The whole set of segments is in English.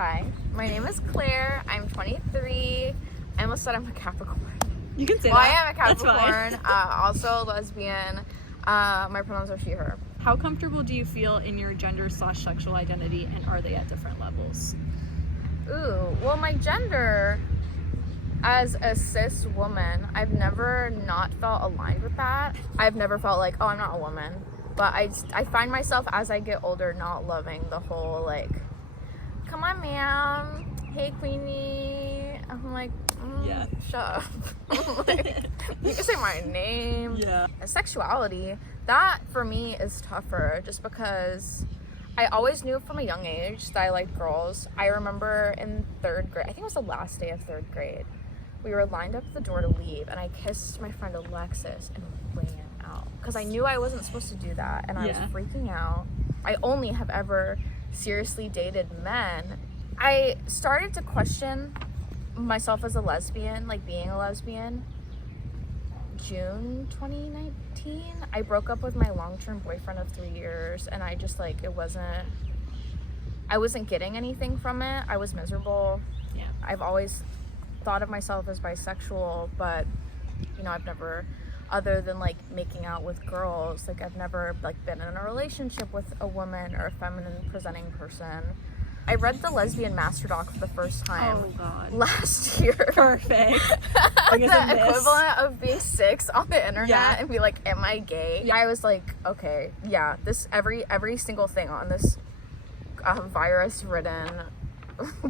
Hi, my name is Claire. I'm 23. I almost said I'm a Capricorn. You can say well, that. I am a Capricorn, also lesbian. My pronouns are she, her. How comfortable do you feel in your gender/sexual identity, and are they at different levels? Ooh, well, my gender, as a cis woman, I've never not felt aligned with that. I've never felt like, oh, I'm not a woman. But I find myself, as I get older, not loving the whole, like, come on, ma'am. Hey, Queenie. I'm like, Yeah. Shut up. Like, you can say my name. Yeah. And sexuality, that for me is tougher just because I always knew from a young age that I liked girls. I remember in 3rd grade, I think it was the last day of 3rd grade, we were lined up at the door to leave, and I kissed my friend Alexis and ran out because I knew I wasn't supposed to do that, and I was freaking out. I only have ever seriously dated men. I started to question myself as a lesbian, like being a lesbian, June 2019. I broke up with my long-term boyfriend of 3 years, and I just, like, I wasn't getting anything from it. I was miserable. Yeah. I've always thought of myself as bisexual, but, you know, I've never, other than, like, making out with girls, like, I've never, like, been in a relationship with a woman or a feminine presenting person. I read the Lesbian Master Doc for the first time last year. Perfect. The equivalent of being 6 on the internet and be like, am I gay? I was like, okay, yeah, this every single thing on this virus-ridden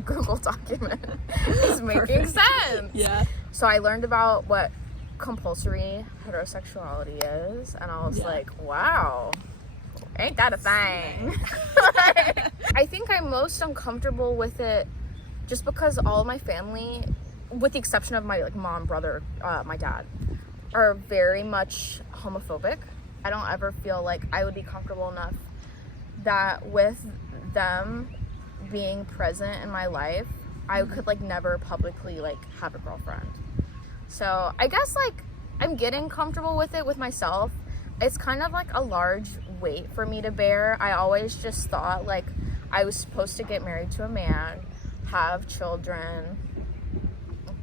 Google document is making sense. Yeah. So I learned about what compulsory heterosexuality is, and I was like, wow, ain't that a thing? I think I'm most uncomfortable with it just because all of my family, with the exception of my, like, mom, brother, my dad, are very much homophobic. I don't ever feel like I would be comfortable enough that with them being present in my life, I could, like, never publicly, like, have a girlfriend. So I guess, like, I'm getting comfortable with it with myself. It's kind of like a large weight for me to bear. I always just thought, like, I was supposed to get married to a man, have children,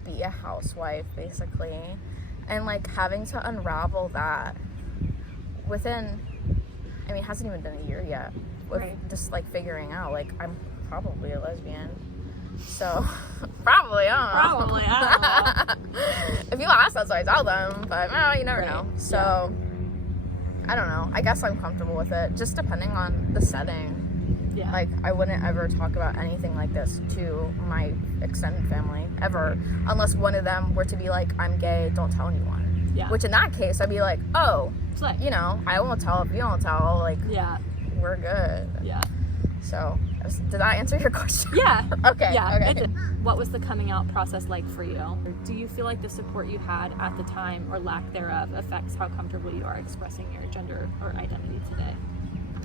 be a housewife, basically. And, like, having to unravel that within, I mean, it hasn't even been a year yet. With just, like, figuring out, like, I'm probably a lesbian. So, probably, I don't know. If you ask, that's what I tell them. But, you never know. So, I don't know. I guess I'm comfortable with it, just depending on the setting. Yeah. Like, I wouldn't ever talk about anything like this to my extended family, ever. Unless one of them were to be like, I'm gay, don't tell anyone. Yeah. Which in that case, I'd be like, oh, you know, I won't tell if you don't tell. Like, we're good. Yeah. So, did that answer your question? Yeah. Okay. Yeah. Okay. What was the coming out process like for you? Do you feel like the support you had at the time, or lack thereof, affects how comfortable you are expressing your gender or identity today?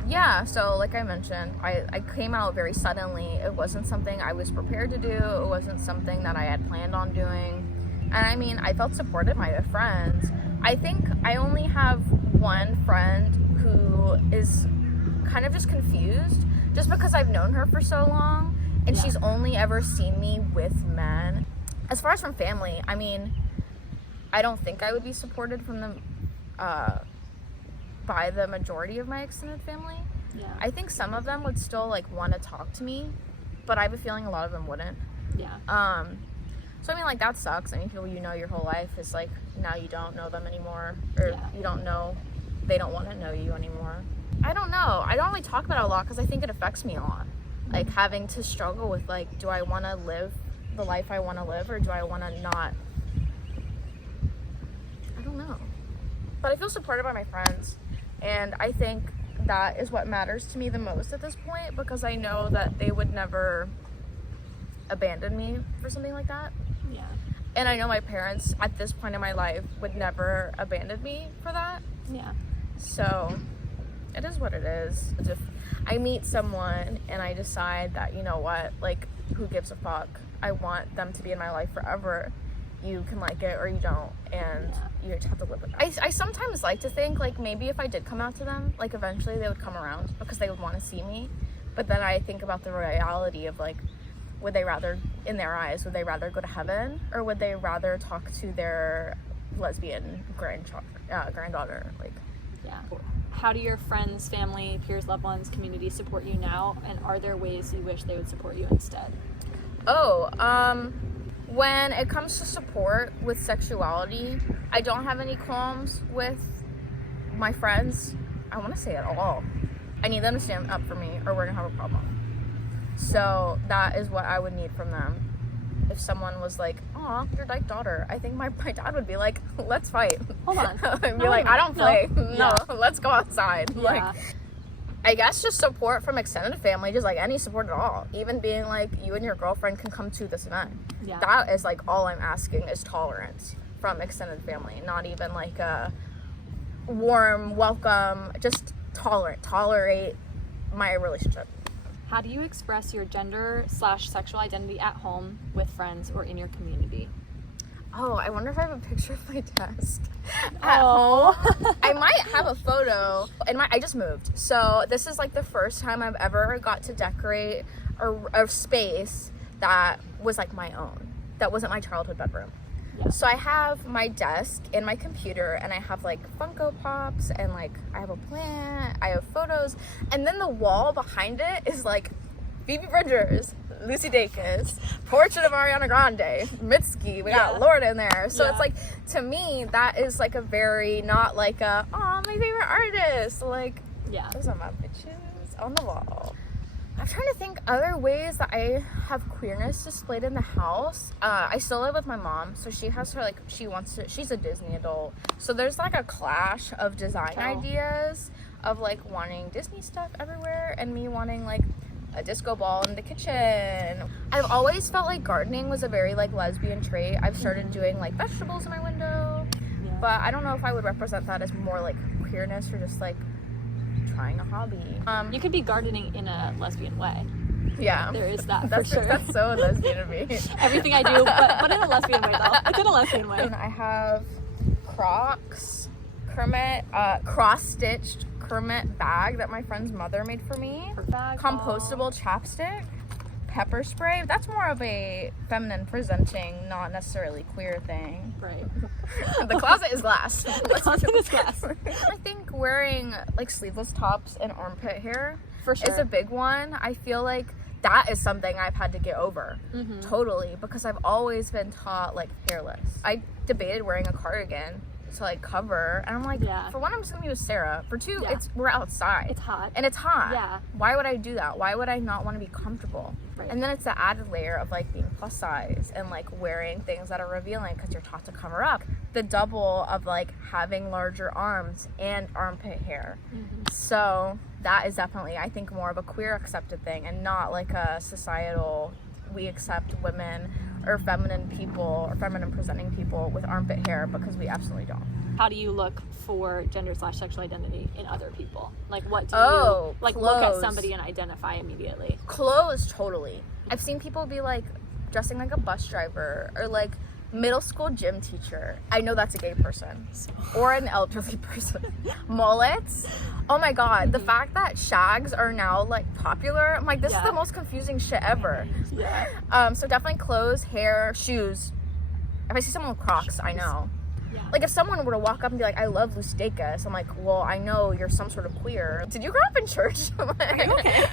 Yeah, so like I mentioned, I came out very suddenly. It wasn't something I was prepared to do. It wasn't something that I had planned on doing. And I mean, I felt supported by my friends. I think I only have one friend who is kind of just confused, just because I've known her for so long, and she's only ever seen me with men. As far as from family, I mean, I don't think I would be supported from them by the majority of my extended family. Yeah. I think some of them would still, like, want to talk to me, but I have a feeling a lot of them wouldn't. Yeah. So I mean, like, that sucks. I mean, people you know your whole life is like, now you don't know them anymore, or you don't know, they don't want to know you anymore. I don't know. I don't really talk about it a lot because I think it affects me a lot. Like, having to struggle with, like, do I want to live the life I want to live, or do I want to not? I don't know. But I feel supported by my friends, and I think that is what matters to me the most at this point, because I know that they would never abandon me for something like that. Yeah. And I know my parents at this point in my life would never abandon me for that. Yeah. So it is what it is. If I meet someone and I decide that, you know what, like, who gives a fuck? I want them to be in my life forever. You can like it or you don't, and you just have to live with that. I sometimes like to think, like, maybe if I did come out to them, like, eventually they would come around because they would want to see me. But then I think about the reality of, like, would they rather, in their eyes, would they rather go to heaven, or would they rather talk to their lesbian granddaughter? Like, Yeah. How do your friends, family, peers, loved ones, community support you now, and are there ways you wish they would support you instead? When it comes to support with sexuality, I don't have any qualms with my friends. I want to say at all. I need them to stand up for me, or we're gonna have a problem. So that is what I would need from them. If someone was like, "Aw, your dyke daughter," I think my dad would be like, "Let's fight." Hold on. I'd be like, "I don't play. No, Yeah. let's go outside." Yeah. Like, I guess just support from extended family, just like any support at all. Even being like, you and your girlfriend can come to this event. Yeah. That is like all I'm asking is tolerance from extended family. Not even like a warm welcome, just tolerate my relationship. How do you express your gender/sexual identity at home, with friends, or in your community? Oh, I wonder if I have a picture of my desk at Oh. home. I might have a photo. I just moved. So this is like the first time I've ever got to decorate a space that was like my own. That wasn't my childhood bedroom. Yeah. So I have my desk and my computer, and I have like Funko Pops, and like I have a plant, I have photos, and then the wall behind it is like Phoebe Bridgers, Lucy Dacus, Portrait of Ariana Grande, Mitski, we got Lord in there. So it's like, to me, that is like a very, not like a, oh, my favorite artist. Like, those are my bitches on the wall. I'm trying to think other ways that I have queerness displayed in the house. I still live with my mom, so she has her, like, she's a Disney adult. So there's like a clash of design ideas of like wanting Disney stuff everywhere, and me wanting like a disco ball in the kitchen. I've always felt like gardening was a very like lesbian trait. I've started doing like vegetables in my window, but I don't know if I would represent that as more like queerness or just like trying a hobby. You could be gardening in a lesbian way. Yeah, there is that for sure. That's so lesbian of me. Everything I do, but in a lesbian way though. It's in a lesbian way. And I have Crocs, Kermit, cross-stitched Kermit bag that my friend's mother made for me. Compostable chapstick, pepper spray. That's more of a feminine presenting, not necessarily queer thing. Right. The closet is glass. The closet is glass. I think wearing like sleeveless tops and armpit hair for sure is a big one. I feel like that is something I've had to get over. Totally, because I've always been taught like hairless. I debated wearing a cardigan to like cover, and I'm like, for one, I'm just gonna be with Sarah. For two, we're outside. It's hot. And it's hot. Yeah. Why would I do that? Why would I not want to be comfortable? Right. And then it's the added layer of like being plus size and like wearing things that are revealing because you're taught to cover up. The double of like having larger arms and armpit hair. So that is definitely, I think, more of a queer accepted thing, and not like a societal, we accept women or feminine people or feminine presenting people with armpit hair, because we absolutely don't. How do you look for gender/sexual identity in other people? Like, what do you like clothes. Look at somebody and identify immediately? Clothes, totally. I've seen people be like dressing like a bus driver or like middle school gym teacher. I know that's a gay person or an elderly person. Mullets. Oh my god, the fact that shags are now like popular, I'm like, this is the most confusing shit ever. So definitely clothes, hair, shoes. If I see someone with Crocs, I know. Like if someone were to walk up and be like, I love Lucy Dacus, I'm like, well, I know you're some sort of queer. Did you grow up in church? Okay.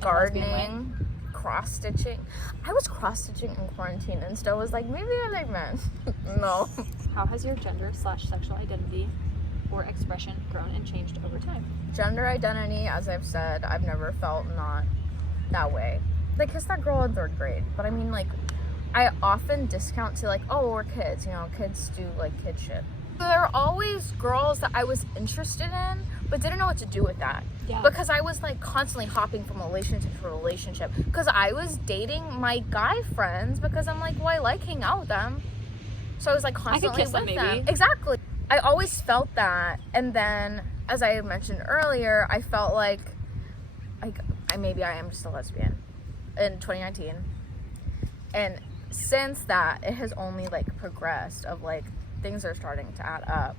Gardening, cross-stitching. I was cross-stitching in quarantine and still was like, maybe I like men. No. How has your gender/sexual identity or expression grown and changed over time? Gender identity, as I've said, I've never felt not that way. Like, kissed that girl in 3rd grade, but I mean, like, I often discount to like, oh, we're kids, you know, kids do like kid shit. So there are always girls that I was interested in, but didn't know what to do with that. Because I was like constantly hopping from relationship to relationship. Because I was dating my guy friends because I'm like, well, I like hanging out with them. So I was like constantly with them. Exactly. I always felt that. And then, as I mentioned earlier, I felt like maybe I am just a lesbian in 2019. And since that, it has only like progressed of like things are starting to add up.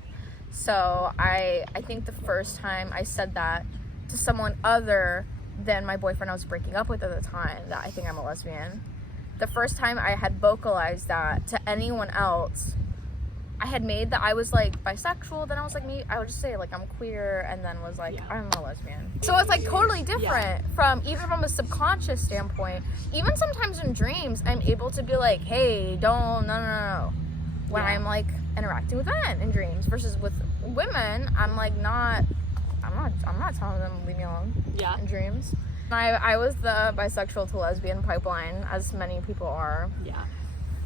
So I think the first time I said that to someone other than my boyfriend I was breaking up with at the time that I think I'm a lesbian. The first time I had vocalized that to anyone else, I had made that I was like bisexual, then I was like, I would just say like I'm queer, and then was like, I'm a lesbian. So it's like totally different from a subconscious standpoint. Even sometimes in dreams, I'm able to be like, hey, no. When I'm like interacting with men in dreams versus with women, I'm like I'm not telling them leave me alone in dreams. I was the bisexual to lesbian pipeline, as many people are. Yeah.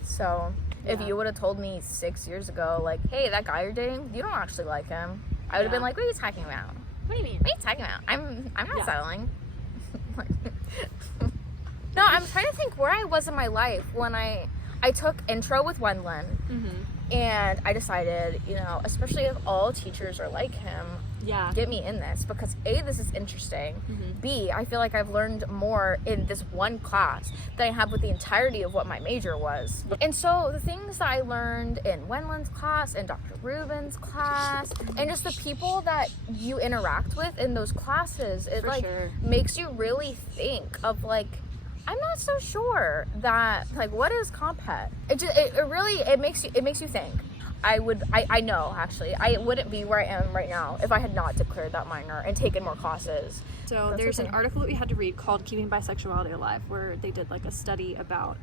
So if you would have told me 6 years ago, like, hey, that guy you're dating, you don't actually like him, I would have been like, what are you talking about? What do you mean? What are you talking about? I'm not settling. No, I'm trying to think where I was in my life when I took intro with Wendland. And I decided, especially if all teachers are like him, get me in this, because A, this is interesting. B, I feel like I've learned more in this one class than I have with the entirety of what my major was. And so the things that I learned in Wendland's class and Dr. Rubin's class and just the people that you interact with in those classes, it makes you really think of like, I'm not so sure that like what is compet. It makes you think. I know actually I wouldn't be where I am right now if I had not declared that minor and taken more classes. So there's an article that we had to read called Keeping Bisexuality Alive, where they did like a study about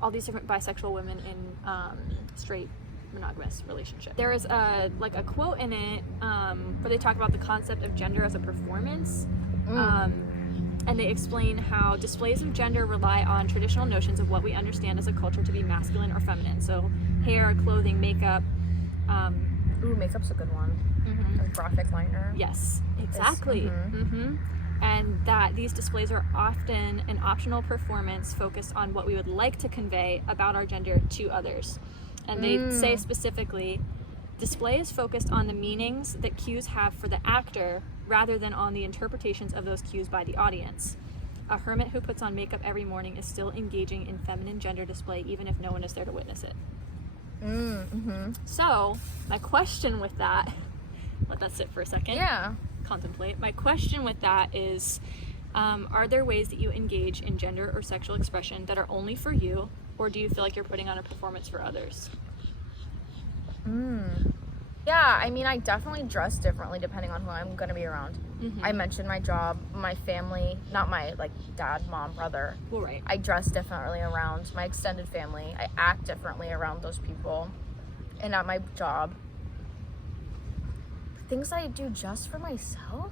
all these different bisexual women in straight monogamous relationship. There is a quote in it where they talk about the concept of gender as a performance. And they explain how displays of gender rely on traditional notions of what we understand as a culture to be masculine or feminine. So hair, clothing, makeup. Makeup's a good one. A graphic liner. Yes, exactly. And that these displays are often an optional performance focused on what we would like to convey about our gender to others. And they say specifically, display is focused on the meanings that cues have for the actor rather than on the interpretations of those cues by the audience. A hermit who puts on makeup every morning is still engaging in feminine gender display even if no one is there to witness it. So, my question with that, let that sit for a second. Contemplate. My question with that is, are there ways that you engage in gender or sexual expression that are only for you, or do you feel like you're putting on a performance for others? Yeah, I mean, I definitely dress differently depending on who I'm going to be around. I mentioned my job, my family, not my, dad, mom, brother. Well, right. I dress differently around my extended family. I act differently around those people. And at my job, things I do just for myself?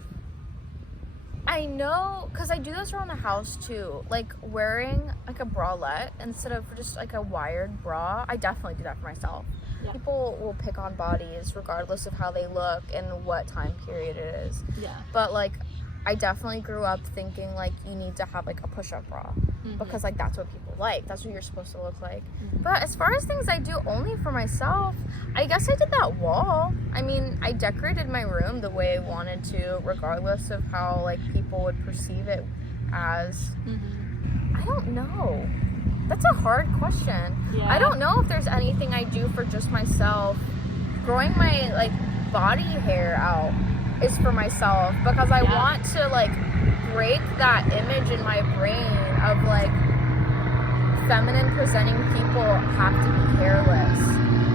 I know, because I do this around the house, too. Like, wearing, a bralette instead of just, a wired bra. I definitely do that for myself. People will pick on bodies regardless of how they look and what time period it is. But I definitely grew up thinking you need to have a push-up bra because that's what people like. That's what you're supposed to look like. But as far as things I do only for myself, I guess I did that wall. I mean, I decorated my room the way I wanted to, regardless of how people would perceive it as. I don't know. That's a hard question. I don't know if there's anything I do for just myself. Growing my body hair out is for myself because I want to break that image in my brain of feminine presenting people have to be hairless.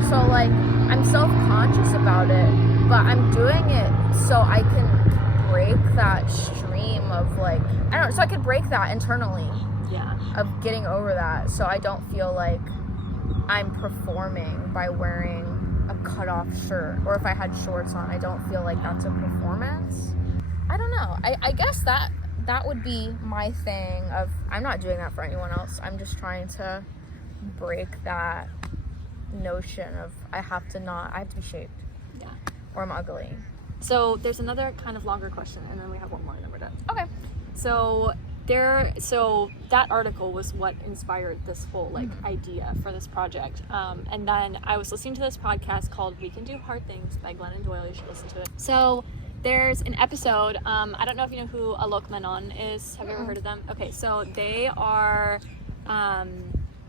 So I'm self-conscious about it, but I'm doing it so I can break that stream of I don't know, so I could break that internally. Of getting over that, so I don't feel like I'm performing by wearing a cut-off shirt, or if I had shorts on, I don't feel like that's a performance. I don't know. I guess that would be my thing of, I'm not doing that for anyone else. I'm just trying to break that notion of I have to be shaped. Or I'm ugly. So there's another kind of longer question, and then we have one more and then we're done. Okay. So that article was what inspired this whole idea for this project. And then I was listening to this podcast called We Can Do Hard Things by Glennon Doyle. You should listen to it. So there's an episode, I don't know if you know who Alok Menon is. Have you ever heard of them? Okay, so they are,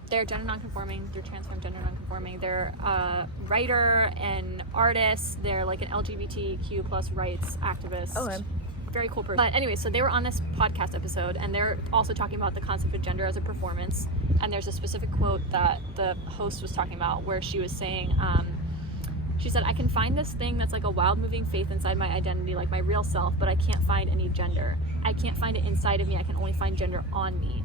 they're gender nonconforming, they're transformed gender nonconforming. They're a writer and artist. They're an LGBTQ plus rights activist very cool person. But anyway, so they were on this podcast episode, and they're also talking about the concept of gender as a performance. And there's a specific quote that the host was talking about where she was saying, she said, I can find this thing that's like a wild moving faith inside my identity, like my real self, but I can't find any gender. I can't find it inside of me. I can only find gender on me.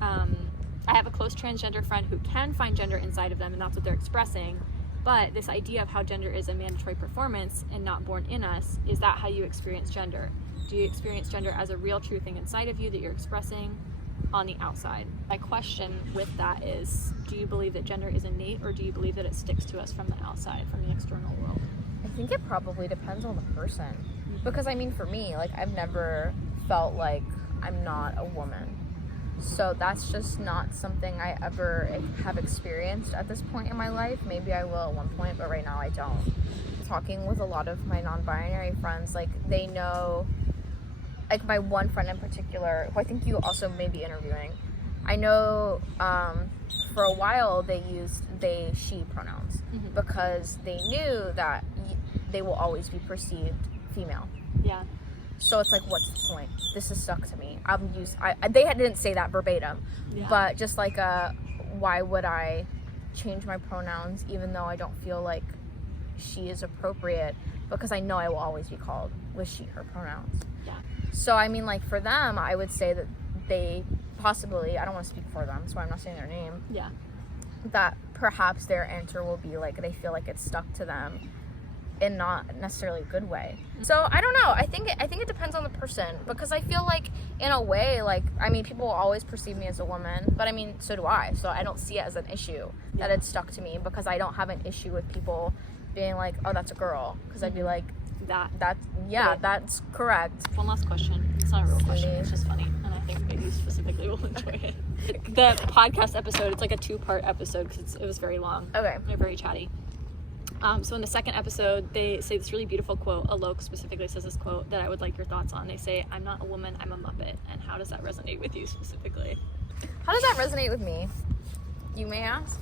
I have a close transgender friend who can find gender inside of them, and that's what they're expressing. But this idea of how gender is a mandatory performance and not born in us, is that how you experience gender? Do you experience gender as a real true thing inside of you that you're expressing on the outside? My question with that is, do you believe that gender is innate, or do you believe that it sticks to us from the outside, from the external world? I think it probably depends on the person. Because I mean, for me, like, I've never felt like I'm not a woman. So that's just not something I ever have experienced at this point in my life. Maybe I will at one point, but right now I don't. Talking with a lot of my non-binary friends, like, they know, like my one friend in particular, who I think you also may be interviewing, I know for a while they used they, she pronouns because they knew that they will always be perceived female. Yeah. So it's like, what's the point? This has stuck to me. They didn't say that verbatim, but just like, why would I change my pronouns even though I don't feel like she is appropriate? Because I know I will always be called with she, her pronouns. Yeah. So I mean, like, for them, I would say that they possibly, I don't want to speak for them, so I'm not saying their name. Yeah. That perhaps their answer will be like, they feel like it's stuck to them in not necessarily a good way. So I don't know. I think it depends on the person, because I feel like in a way, like, I mean, people will always perceive me as a woman, but I mean, so do I. So I don't see it as an issue that it's stuck to me, because I don't have an issue with people being like, oh, that's a girl, because I'd be like, that's correct. One last question. It's not a real question. It's just funny, and I think maybe you specifically will enjoy it. The podcast episode, it's like a 2-part episode because it was very long. Okay. They're very chatty. So in the second episode, they say this really beautiful quote. Alok specifically says this quote that I would like your thoughts on. They say, I'm not a woman, I'm a Muppet. And how does that resonate with you specifically? How does that resonate with me? You may ask.